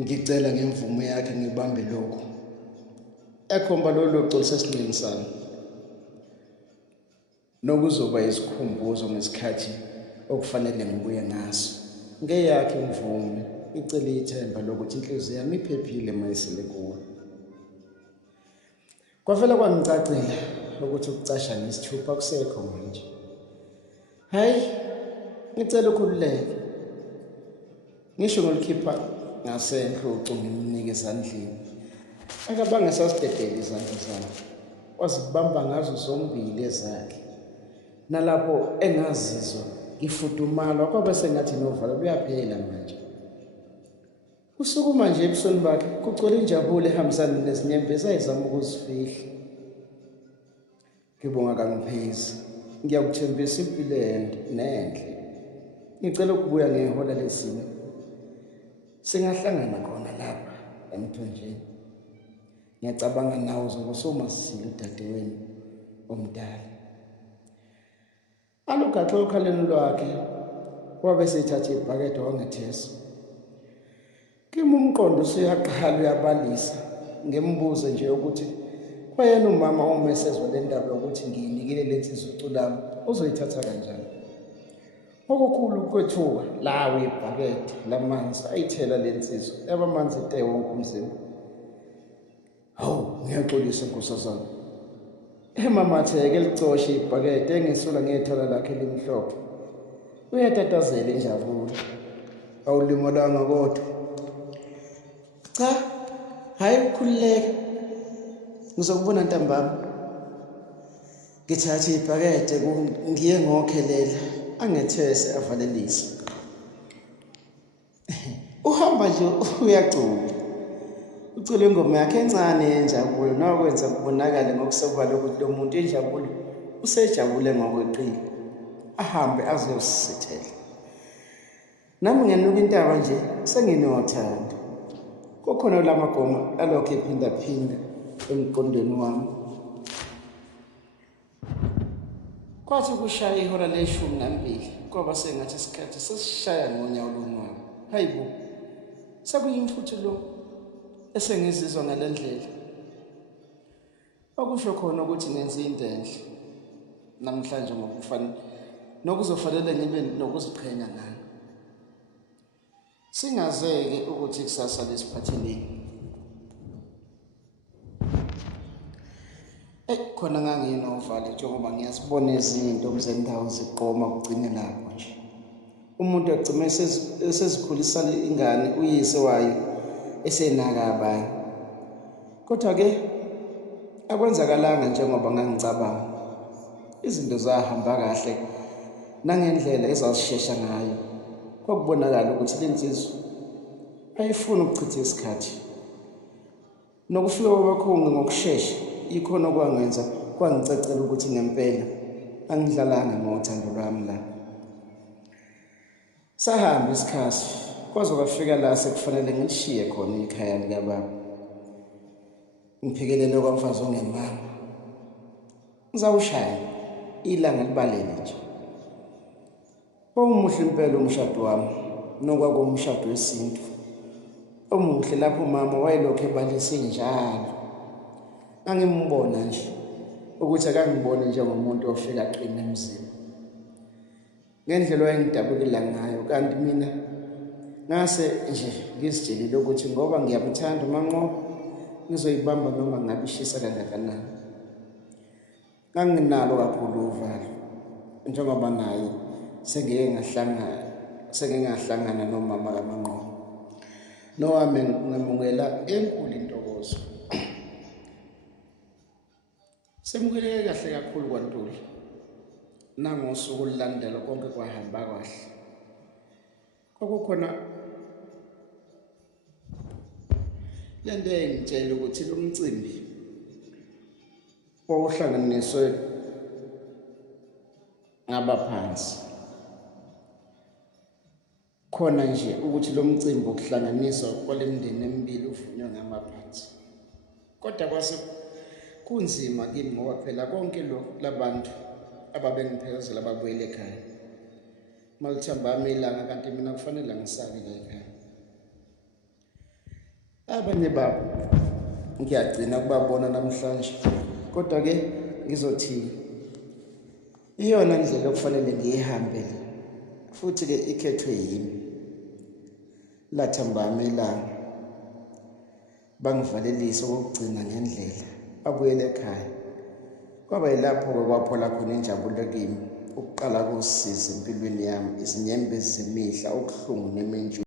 ngicela ngemvumo yakhe ngibambe lokho ekhomba lolu xolisa esinqeni sami nokuzoba isikhumbuzo ngesikhathi okufanele ngibuye ngaso ngeyakhe imvume icela ithemba lokuthi inhliziyo yami iphephile mayisele kuwe. Kwavela kwangicacile ukuthi ukucasha nesithupha akusekho manje. Hayi, ngicela ukhululeke ngisho ngolikhipha ngasendle ucu ngimnike ezandleni akabange sasidedele izandla zami wazibamba ngazo zombili ezakhe nalapho engazizwa ngifudumala kwaba sengathi novalo luyaphela manje. Usukuma nje ebusweni bakhe kugcwele injabulo ehambisana nezinyembezi ayizama ukuzifihla. Ngibonga kangiphezi ngiyakuthembisa impilo nenhle. Ngicela ukubuya ngehola lesine singahlangana khona lapha emthonjeni. Ngiyacabanga nawe uzobusoma sisile udadewenu omdala. Alugaxe okhaleni lwakhe wabe sethatha ibhakede wangethesa. Kimi umqondo usuyaqhala uyabalisa ngembuzo nje ukuthi kwayena umama umesezwe le ndaba yokuthi ngiyinikile lensizwa uculami uzoyithatha kanjani. Okukhulu kwethuka lawe ibhakede lamanzi ayithela lensizwa yaba manzi ete wonke umzimba. Hawu, ngiyaxolisa nkosazana. Emamatheke licoshe ibhakede engisula ngethala lakhe limhlophe. Uyatatazela injabulo. Awulimalanga kodwa. Cha, hayi ukhululeke. Ngizokubona ntambama. Ngithatha ibhakede ngiye ngokhelela angethese avalelisa. Uhamba nje uyacula. Ucula ingoma yakhe encane yenjabulo nokwenza kubonakala ngokusobala ukuthi lo muntu enjabulo usejabule ngokweqile. Ahambe azosithela. Nami ngiyanuka intaba nje senginothanda. Kukhona lamagoma alokho ephinda emqondweni wami. Kwathi kushaya ihora le-12 kwaba sengathi isikhathi sesishaya ngonyawo lonwabu. Hayibo, sekuyimfuthu lo esengizizwa ngale ndlela. Okusho khona ukuthi ngenze into enhle namhlanje nokuzofanele ngibe nokuziqhenya ngalo. Singazeke ukuthi kusasa lesiphatheleni. Khona nganginovalo njengoba ngiyasibona ezinye intombi zendawo ziqoma kugcine lapho nje. Umuntu agcime esezikhulisa ingane uyise wayo esenaka abanye. Kodwa-ke akwenzakalanga njengoba ngangicabanga. Izinto zahamba kahle nangendlela ezazishesha ngayo. Kwakubonakala ukuthi le nsizwa ayifuni ukuchitha isikhathi. Nokufika kwabakhongi ngokushesha ikhona okwangenza kwangicecela ukuthi ngempela angidlalanga ngothando lwami la. Sahamba isikhathi kwaze kwafika la sekufanele ngilishiye khona ikhaya likababa. Ngiphekelele kwamfazi ongemama. Ngizawushaya ilanga libalele nje. Umuhle impela umshado wami nokwakumshado wesintu. Omuhle lapho umama wayelokho ebalise njalo. Angimbona nje ukuthi akangibone njengomuntu ofika aqina emzini. Ngendlela wayengidabukela ngayo kanti mina ngase nje ngizitshelile ukuthi ngoba ngiyamthanda uManqoba ngizoyibamba noma ngabe ishisa kangakanani. Nganginalo kakhulu uvalo njengoba naye sengingahlangana nomama kaManqoba. Nowami ngamungela enkulu intokozo. Semukeleke kahle kakhulu kwaNtuli. Nangosuku olulandela konke kwahamba kahle. Kwakukhona lento engitshela ukuthi lo mcimbi wawuhlanganiswe ngabaphansi. Khona nje ukuthi lo mcimbi ukuhlanganiswa kwalemndeni emibili uvunywa ngamaphansi. Kodwa kwase kunzima kimi ngoba phela konke lokhu labantu ababengiphelekezela babuyele ekhaya. Malithambama ilanga kanti mina kufanele ngisabe la ekhaya. Abanye babo ngiyagcina kubabona namhlanje, kodwa-ke ngizothi iyona ndlela okufanele ngiyihambele, futhi-ke ikhethwe yimi. Lathambama ilanga, bangivalelisa okokugcina ngendlela, babuyele ekhaya. Kwaba yilapho-ke kwaphola khona injabulo kimi, ukuqala kosizi empilweni yami, izinyembezi zemihla, ubuhlungu nementshu.